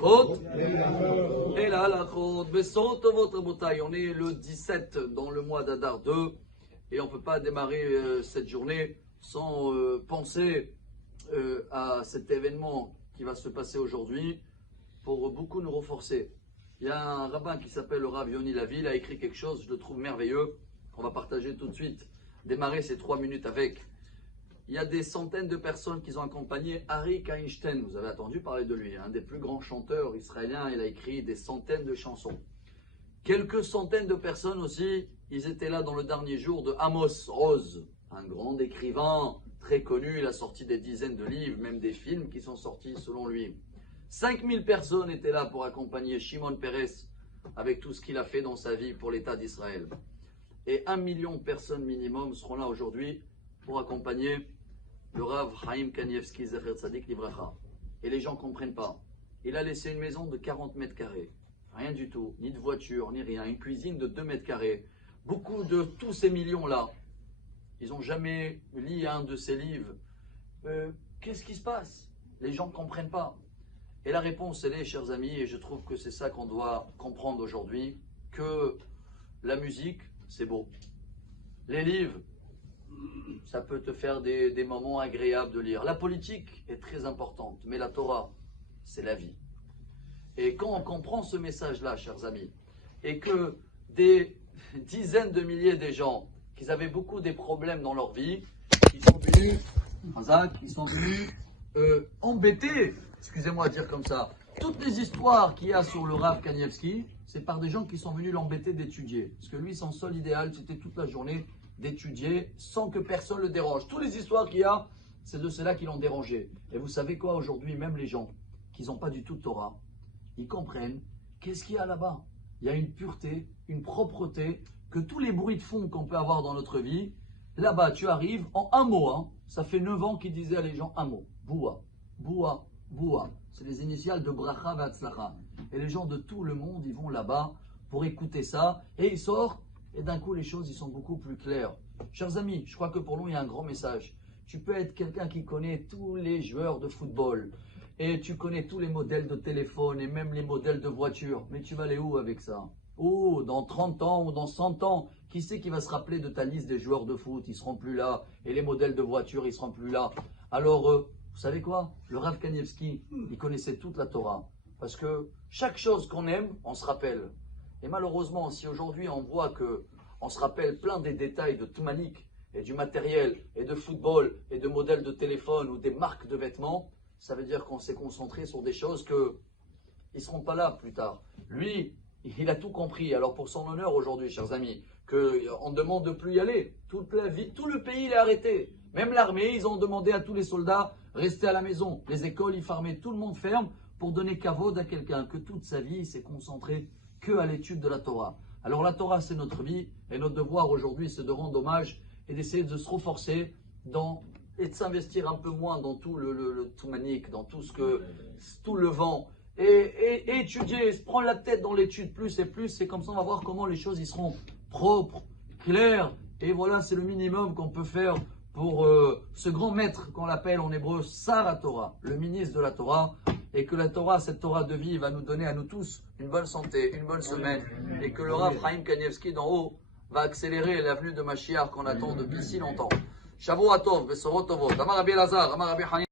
Salichot et la halachot. Besorot tovot rabotai. On est le 17 dans le mois d'Adar 2 et on ne peut pas démarrer cette journée sans penser à cet événement qui va se passer aujourd'hui pour beaucoup nous renforcer. Il y a un rabbin qui s'appelle le Rav Yoni Lavi, il a écrit quelque chose, je le trouve merveilleux, qu'on va partager tout de suite. Démarrer ces 3 minutes avec. Il y a des centaines de personnes qui ont accompagné Arik Einstein. Vous avez entendu parler de lui, un des plus grands chanteurs israéliens. Il a écrit des centaines de chansons. Quelques centaines de personnes aussi, ils étaient là dans le dernier jour de Amos Oz, un grand écrivain très connu. Il a sorti des dizaines de livres, même des films qui sont sortis selon lui. 5000 personnes étaient là pour accompagner Shimon Peres avec tout ce qu'il a fait dans sa vie pour l'État d'Israël. Et 1 million de personnes minimum seront là aujourd'hui pour accompagner le Rav Chaim Kanievski Zecher Tzadik Livracha. Et les gens ne comprennent pas. Il a laissé une maison de 40 mètres carrés. Rien du tout, ni de voiture, ni rien. Une cuisine de 2 mètres carrés. Beaucoup de tous ces millions-là, ils n'ont jamais lu un de ces livres. Qu'est-ce qui se passe? Les gens ne comprennent pas. Et la réponse, elle est, chers amis, et je trouve que c'est ça qu'on doit comprendre aujourd'hui, que la musique, c'est beau. Les livres, ça peut te faire des moments agréables de lire. La politique est très importante, mais la Torah, c'est la vie. Et quand on comprend ce message-là, chers amis, et que des dizaines de milliers de gens qui avaient beaucoup de problèmes dans leur vie, ils sont venus embêter, excusez-moi de dire comme ça, toutes les histoires qu'il y a sur le Rav Kanievski, c'est par des gens qui sont venus l'embêter d'étudier. Parce que lui, son seul idéal, c'était toute la journée d'étudier sans que personne le dérange. Toutes les histoires qu'il y a, c'est de cela qui l'ont dérangé. Et vous savez quoi, aujourd'hui, même les gens qui n'ont pas du tout de Torah, ils comprennent qu'est-ce qu'il y a là-bas. Il y a une pureté, une propreté, que tous les bruits de fond qu'on peut avoir dans notre vie, là-bas, tu arrives en un mot. Hein, ça fait 9 ans qu'ils disaient à les gens un mot. Boua, boua, boua. C'est les initiales de Bracha Vatzlacha. Et les gens de tout le monde, ils vont là-bas pour écouter ça. Et ils sortent. Et d'un coup, les choses, ils sont beaucoup plus claires. Chers amis, je crois que pour nous, il y a un grand message. Tu peux être quelqu'un qui connaît tous les joueurs de football. Et tu connais tous les modèles de téléphone et même les modèles de voitures. Mais tu vas aller où avec ça? Oh, dans 30 ans ou dans 100 ans, qui c'est qui va se rappeler de ta liste des joueurs de foot? Ils ne seront plus là. Et les modèles de voitures, ils ne seront plus là. Alors, vous savez quoi? Le Rav Kanievski, il connaissait toute la Torah. Parce que chaque chose qu'on aime, on se rappelle. Et malheureusement, si aujourd'hui on voit qu'on se rappelle plein des détails de Tmanik et du matériel et de football et de modèles de téléphone ou des marques de vêtements, ça veut dire qu'on s'est concentré sur des choses qu'ils ne seront pas là plus tard. Lui, il a tout compris. Alors pour son honneur aujourd'hui, chers amis, qu'on demande de plus y aller. Tout le pays il est arrêté. Même l'armée, ils ont demandé à tous les soldats rester à la maison. Les écoles, ils fermaient, tout le monde ferme pour donner kavod à quelqu'un que toute sa vie, il s'est concentré que à l'étude de la Torah. Alors la Torah, c'est notre vie et notre devoir aujourd'hui, c'est de rendre hommage et d'essayer de se renforcer et de s'investir un peu moins dans tout le Tmanik, dans tout le vent. Et étudier, se prendre la tête dans l'étude plus et plus, c'est comme ça on va voir comment les choses y seront propres, claires. Et voilà, c'est le minimum qu'on peut faire pour ce grand maître qu'on l'appelle en hébreu Sar Torah, le ministre de la Torah. Et que la Torah, cette Torah de vie, va nous donner à nous tous une bonne santé, une bonne semaine. Et que le Rav Chaim Kanievski d'en haut va accélérer l'avenue de Mashiach qu'on attend depuis si longtemps. Shavuot Tov, Besorot Tovot. Amar Rabbi Elazar, Amar Rabbi Chaim.